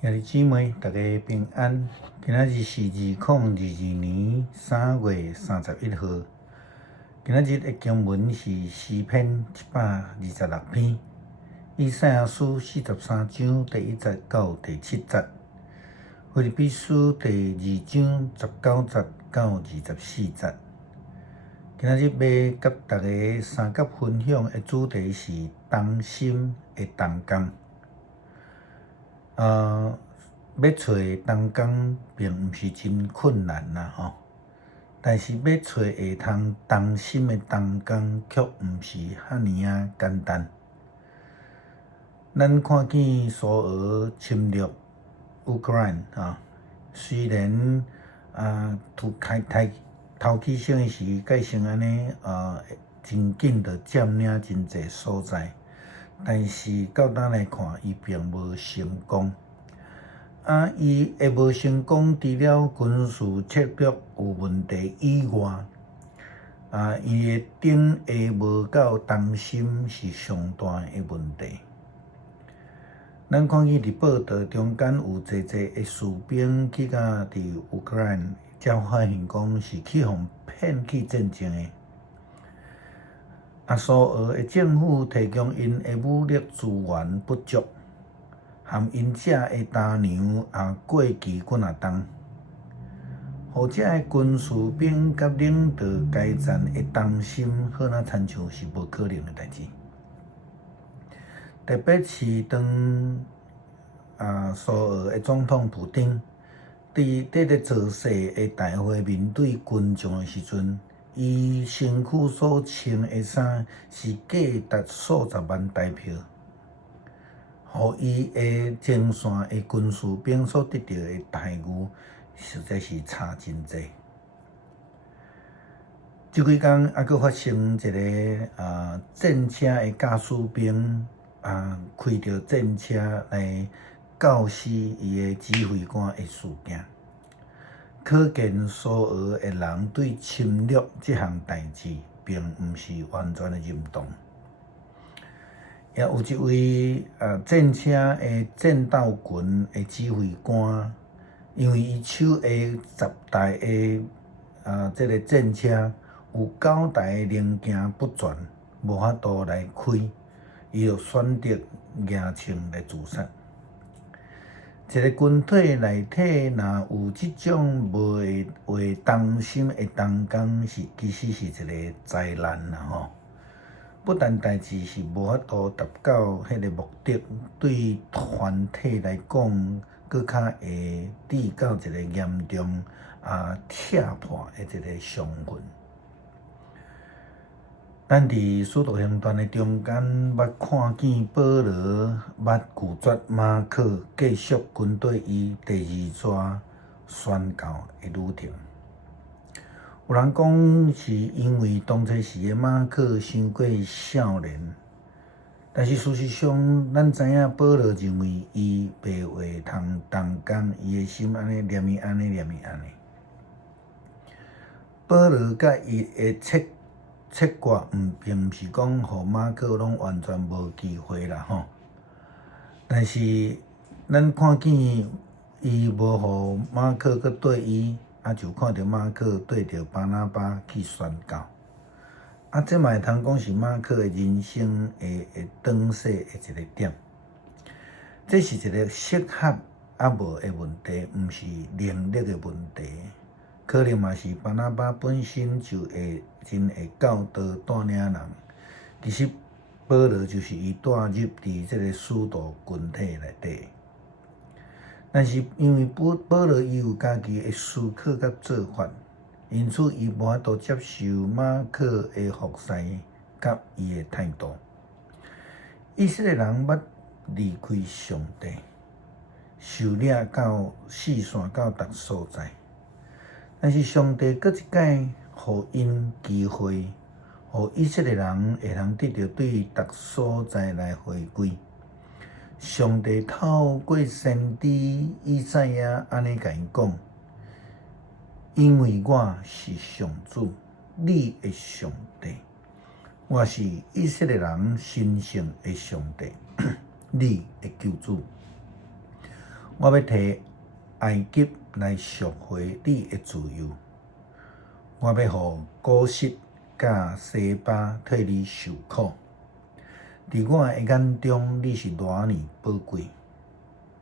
兄弟姊妹，大家平安。今仔日是2022年3月31号。今仔日的经文是诗篇126篇，以赛亚书43章第1节到第7节，腓立比书第2章19节到24节。今仔日要甲大家三角分享的主题是同心的同工。要找同工并毋是真困难啦吼，但是要找会通同心的同工，却毋是遐尼简单。咱看见苏俄侵略乌克兰虽然头起先的时改成安尼真紧就占领真济所在，但是到咱来看，伊并无成功。伊会无成功，除了军事策略有问题以外，伊的顶下无够同心是上大的问题。咱看见伫报道中间有济的士兵去到伫乌克兰，才发现讲是去互骗去战争的。苏俄的政府提供因的武力资源不足，含因遮的大娘过期几若冬，互遮的军士兵甲领导该战的同心，好若亲像是无可能的代志。特别是当苏俄的总统普丁伫造势的大会面对群众的时阵，伊身躯所穿的衫是价值数十万台票，互伊的前线的军士兵所得到的待遇，实在是差真济。即几天佫发生一个战车的驾驶兵开着战车来教死伊的指挥官的事件，可见苏俄的人对侵略这项代志并毋是完全的认同。也有一位战车的战斗群的指挥官，因为伊手下10台的这个战车有9台零件不全，无法度来开，伊就选择举枪来自杀。一个军队内底若有即种袂同心的同工，其实是一个灾难啦吼。不但代志是无法度达到迄个目的，对团体来讲，佫较会致到一个严重拆破的一个伤痕。咱伫使徒行传的中间，捌看见保罗捌拒绝马可继续军队伊第2纸宣教的旅程。有人讲是因为当初时的马可伤过少年，但是事实上，咱知影保罗认为伊袂会通同工，伊的心安尼念伊安尼。保罗甲伊的切割并毋是讲互马可拢完全无机会啦吼，但是咱看见伊无互马可佮对伊，就看到马可对着巴拿巴去宣教，这嘛会通讲是马可的人生的转势的一个点。这是一个适合无的问题，毋是能力的问题。可能嘛是巴拿巴本身就真会教导带领人，其实保罗就是伊带入伫这个使徒群体内底。但是因为保罗伊有家己的思考甲做法，因此伊无法度接受马可的服侍甲伊的态度。以色列人捌离开上帝，受领到四散到逐所在。但是上帝搁一摆，互因机会，互以色列人会通得到对逐所在来回归。上帝透过先知以赛亚安尼甲因讲：因为我是上主，你的上帝，我是以色列人神圣的上帝，你的救主。我要摕埃及来赎回你的自由，我要互古实甲西巴替你受苦。伫我的眼中，你是偌尼宝贵，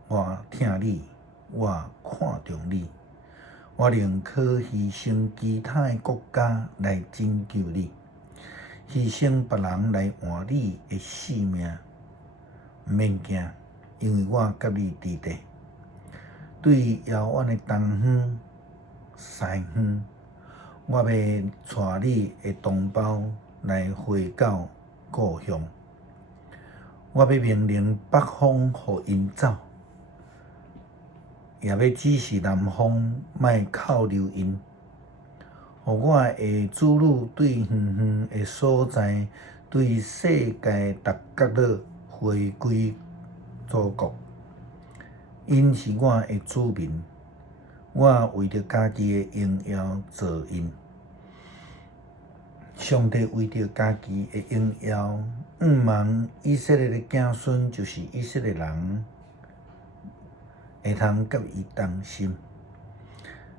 我疼你，我看重你，我宁可牺牲其他的国家来拯救你，牺牲别人来换你的性命。毋免惊，因为我甲你伫地。对遥远的东方、西方，我要带你的同胞来回到故乡。我要命令北方，互因走，也要指示南方，莫扣留因，互我的子女对远远的所在，对世界逐角落回归祖国。因是我的子民，我为着家己的荣耀造因。上帝为着家己的荣耀，毋茫以色列的子孙，就是以色列人，会通甲伊同心。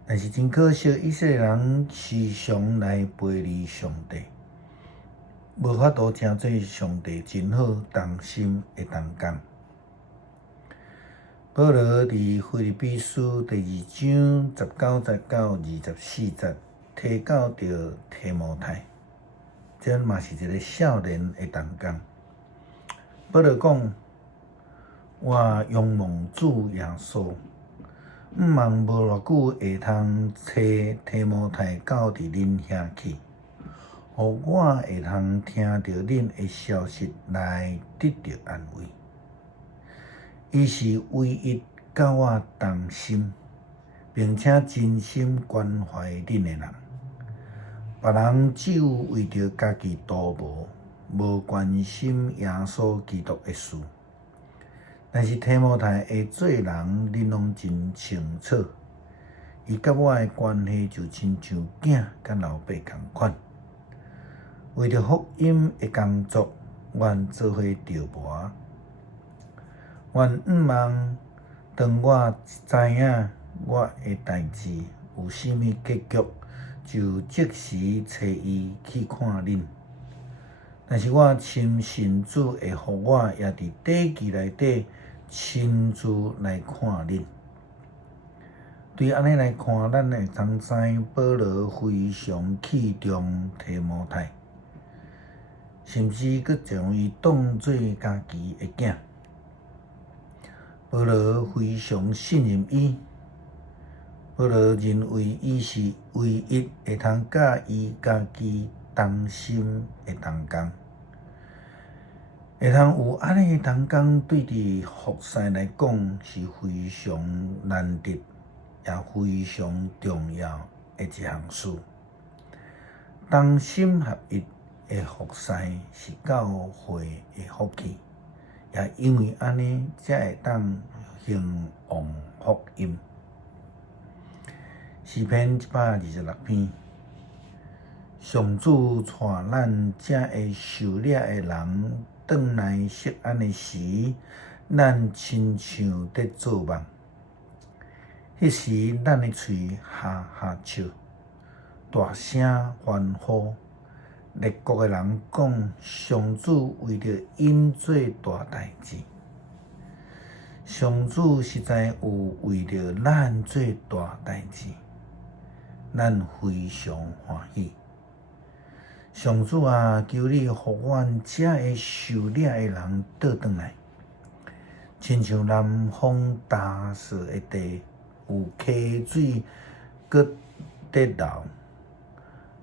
但是真可惜，以色列人时常来背离上帝，无法度诚做上帝真好同心的同工。保罗伫腓立比书第2章19、24节提到着提摩太，这嘛是一个少年的同工。保罗讲：我仰望主耶稣，毋茫无偌久会通找提摩太到伫恁遐去，互我会通听到恁的消息来得到安慰。伊是唯一甲我同心，并且真心关怀恁的人。别人只有为着家己图谋，无关心耶稣基督的事。但是提摩太会做人，恁拢真清楚。伊甲我的关系就亲像囝甲老爸同款。为着福音的工作，阮做伙着磨。阮毋茫，当我知影我的代志有甚物结局，就即时找伊去看恁。但是我深信主会互我也伫短期内底亲自来看恁。对安尼来看，咱会通知保罗非常器重提摩太，甚至佫将伊当作家己的囝。保罗非常信任伊，保罗认为伊是唯一会通甲伊家己同心的同工，会通有安尼的同工，对伫服侍来讲是非常难得，也非常重要的一项事。同心合一的服侍是教会的福气。也因为安尼，才会当兴旺福音。诗篇126篇，上主带咱这会受掠的人转来锡安的时，咱亲像在做梦。迄时，咱的喙哈哈笑，大声欢呼。列国的人讲，上主为着因做大代志。上主实在有为着咱做大代志，咱非常欢喜。上主啊，求你互阮这个受掠的人倒转来，亲像南方大雪的地，有溪水搁在流。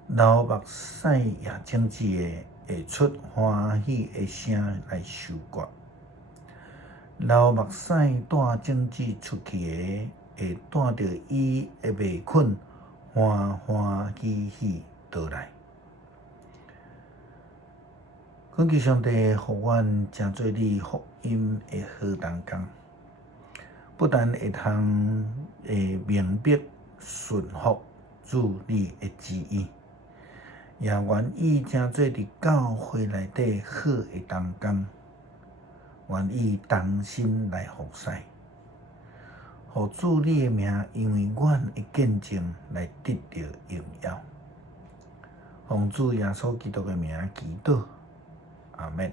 流目屎也种子的，会出欢喜的声来收割；流目屎带种子出去的，会带着伊的麦捆，欢欢喜喜倒来。恳求上帝，互阮成做你福音的好同工，不但会通明白顺服主你的旨意。也愿意成做伫教会内底好的同工，愿意同心来服侍，互主你诶名，因为阮诶见证来得到荣耀。奉主耶稣基督诶名祈祷，阿免。